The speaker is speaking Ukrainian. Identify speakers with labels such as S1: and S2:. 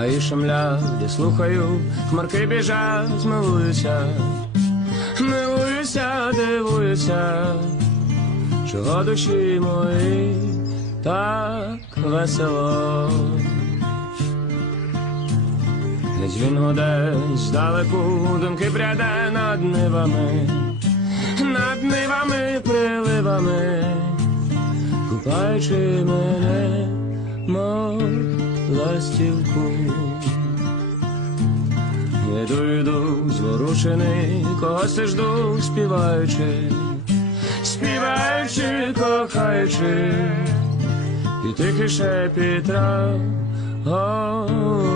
S1: гаї шумлять, я слухаю, хмарки біжать, милуюся, милуюся, дивуюся, чого душі мої так весело. Десь він одесь здалеку думки пряде над нивами, над нивами, приливами, купаючи мене, ластівку. я дойду зворушений, коси жду, співаючи, співаючи, кохаючи, і тихий шепіт голублячий.